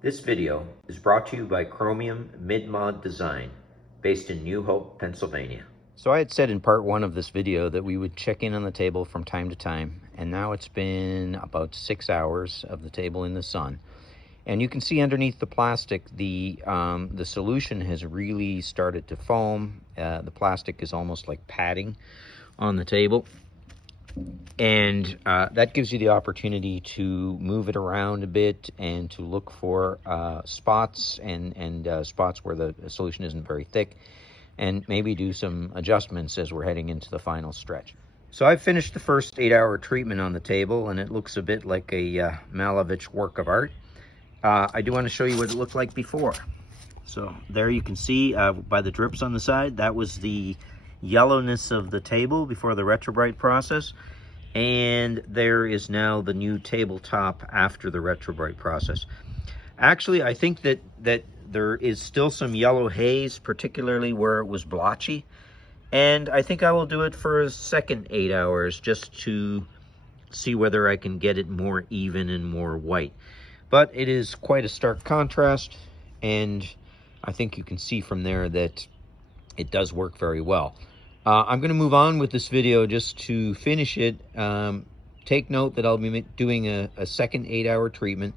This video is brought to you by Chromium Mid-Mod Design, based in New Hope, Pennsylvania. So I had said in part one of this video that we would check in on the table from time to time, and now it's been about 6 hours of the table in the sun. And you can see underneath the plastic, the solution has really started to foam. The plastic is almost like padding on the table. And that gives you the opportunity to move it around a bit and to look for spots and spots where the solution isn't very thick, and maybe do some adjustments as we're heading into the final stretch. So I've finished the first 8-hour treatment on the table, and it looks a bit like a Malevich work of art. I do want to show you what it looked like before. So there you can see by the drips on the side, that was the yellowness of the table before the Retrobrite process. And there is now the new tabletop after the Retrobrite process. Actually, I think that there is still some yellow haze, particularly where it was blotchy. And I think I will do it for a second 8 hours just to see whether I can get it more even and more white. But it is quite a stark contrast, and I think you can see from there that it does work very well. I'm going to move on with this video just to finish it. Take note that I'll be doing a second 8-hour treatment.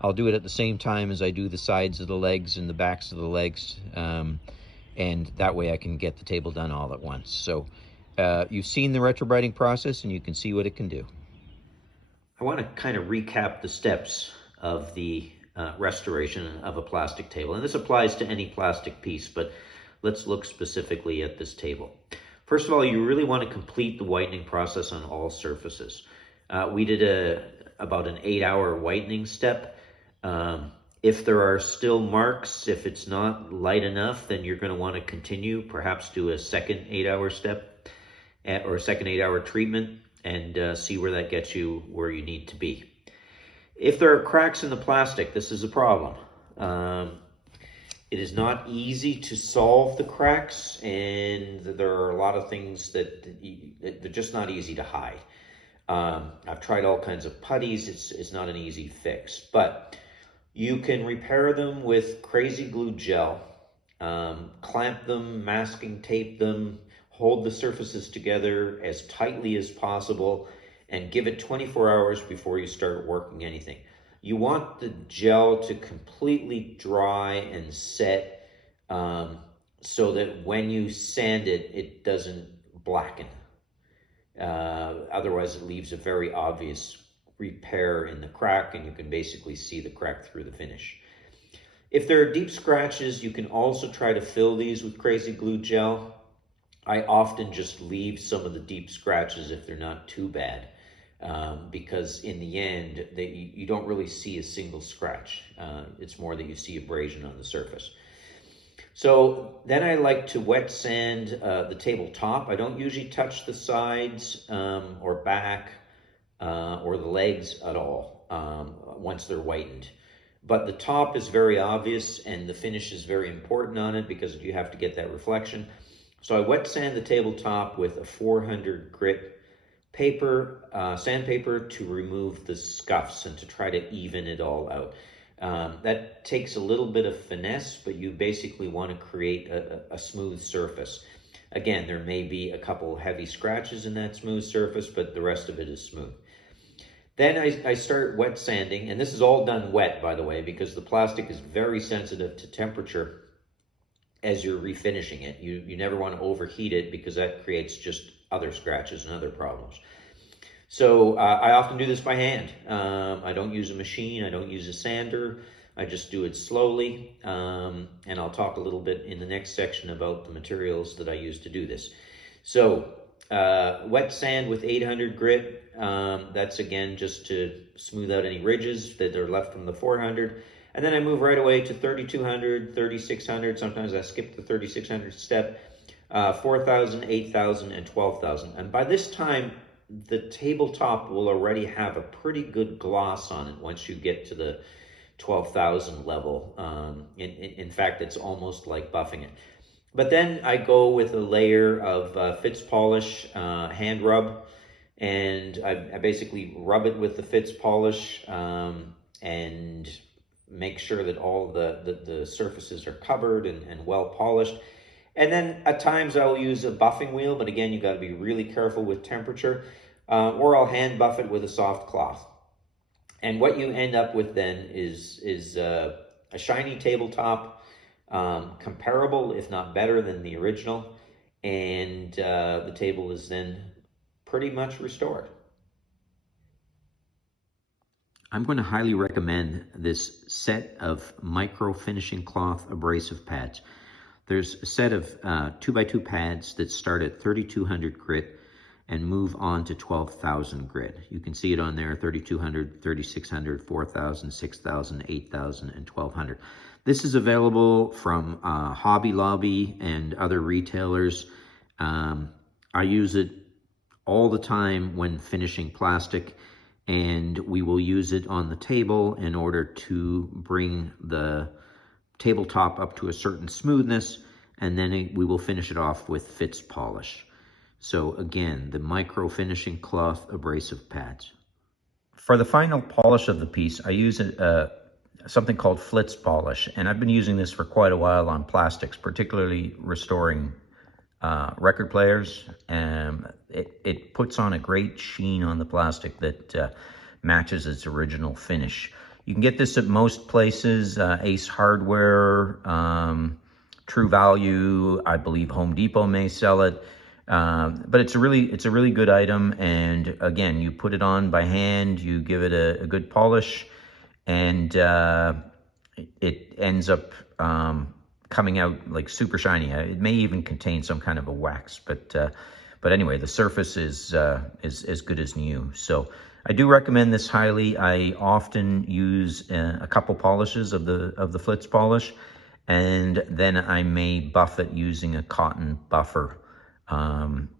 I'll do it at the same time as I do the sides of the legs and the backs of the legs, and that way I can get the table done all at once. So you've seen the retrobriting process, and you can see what it can do. I want to kind of recap the steps of the restoration of a plastic table, and this applies to any plastic piece, but let's look specifically at this table. First of all, you really want to complete the whitening process on all surfaces. We did about an 8-hour whitening step. If there are still marks, if it's not light enough, then you're going to want to continue, perhaps do a second 8-hour step or a second 8-hour treatment, and see where that gets you where you need to be. If there are cracks in the plastic, this is a problem. It is not easy to solve the cracks, and there are a lot of things that they're just not easy to hide. I've tried all kinds of putties. It's not an easy fix, but you can repair them with crazy glue gel, clamp them, masking tape them, hold the surfaces together as tightly as possible, and give it 24 hours before you start working anything. You want the gel to completely dry and set so that when you sand it, it doesn't blacken. Otherwise, it leaves a very obvious repair in the crack, and you can basically see the crack through the finish. If there are deep scratches, you can also try to fill these with crazy glue gel. I often just leave some of the deep scratches if they're not too bad. Because in the end, you don't really see a single scratch. It's more that you see abrasion on the surface. So then I like to wet sand the tabletop. I don't usually touch the sides or back or the legs at all once they're whitened. But the top is very obvious, and the finish is very important on it because you have to get that reflection. So I wet sand the tabletop with a 400 grit paper, sandpaper, to remove the scuffs and to try to even it all out. That takes a little bit of finesse, but you basically want to create a smooth surface. Again, there may be a couple heavy scratches in that smooth surface, but the rest of it is smooth. Then I start wet sanding, and this is all done wet, by the way, because the plastic is very sensitive to temperature as you're refinishing it. You never want to overheat it because that creates just other scratches and other problems. So I often do this by hand. I don't use a machine. I don't use a sander. I just do it slowly. And I'll talk a little bit in the next section about the materials that I use to do this. So wet sand with 800 grit. That's again just to smooth out any ridges that are left from the 400. And then I move right away to 3200, 3600. Sometimes I skip the 3600 step. 4,000, 8,000, and 12,000. And by this time, the tabletop will already have a pretty good gloss on it once you get to the 12,000 level. In fact, it's almost like buffing it. But then I go with a layer of Flitz Polish hand rub, and I basically rub it with the Flitz Polish and make sure that all the surfaces are covered and well polished. And then at times I will use a buffing wheel, but again, you got to be really careful with temperature, or I'll hand buff it with a soft cloth. And what you end up with then is a shiny tabletop, comparable, if not better than the original. And the table is then pretty much restored. I'm going to highly recommend this set of micro finishing cloth abrasive pads. There's a set of 2x2 pads that start at 3200 grit and move on to 12,000 grit. You can see it on there: 3200, 3600, 4000, 6000, 8000, and 1200. This is available from Hobby Lobby and other retailers. I use it all the time when finishing plastic, and we will use it on the table in order to bring the tabletop up to a certain smoothness, and then we will finish it off with Flitz Polish. So again, the micro finishing cloth abrasive pads. For the final polish of the piece, I use something called Flitz Polish, and I've been using this for quite a while on plastics, particularly restoring record players. It puts on a great sheen on the plastic that matches its original finish. You can get this at most places: Ace Hardware, True Value, I believe Home Depot may sell it. But it's a really good item, and again, you put it on by hand, you give it a good polish, and it ends up coming out like super shiny. It may even contain some kind of a wax, but anyway, the surface is as good as new. So I do recommend this highly. I often use a couple polishes of the Flitz Polish, and then I may buff it using a cotton buffer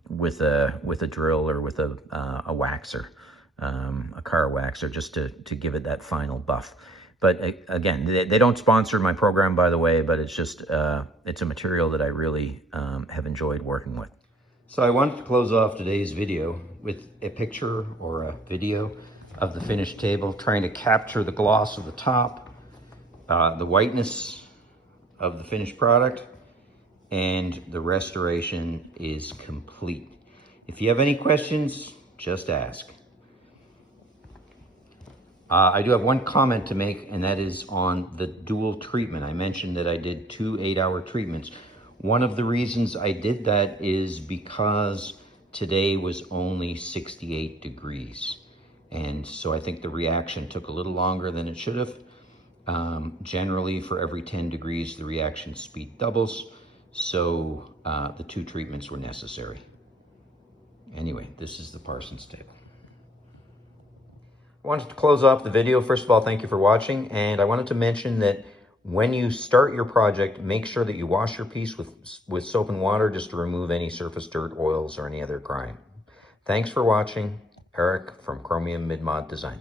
with a drill or with a waxer, a car waxer, just to give it that final buff. But again, they don't sponsor my program, by the way, but it's just, it's a material that I really have enjoyed working with. So I wanted to close off today's video with a picture or a video of the finished table, trying to capture the gloss of the top, the whiteness of the finished product, and the restoration is complete. If you have any questions, just ask. I do have one comment to make, and that is on the dual treatment. I mentioned that I did 2 8-hour treatments. One of the reasons I did that is because today was only 68 degrees. And so I think the reaction took a little longer than it should have. Generally, for every 10 degrees, the reaction speed doubles. So the 2 treatments were necessary. Anyway, this is the Parsons table. I wanted to close off the video. First of all, thank you for watching. And I wanted to mention that when you start your project, make sure that you wash your piece with soap and water, just to remove any surface dirt, oils, or any other grime. Thanks for watching. Eric from Chromium Mid-Mod Design.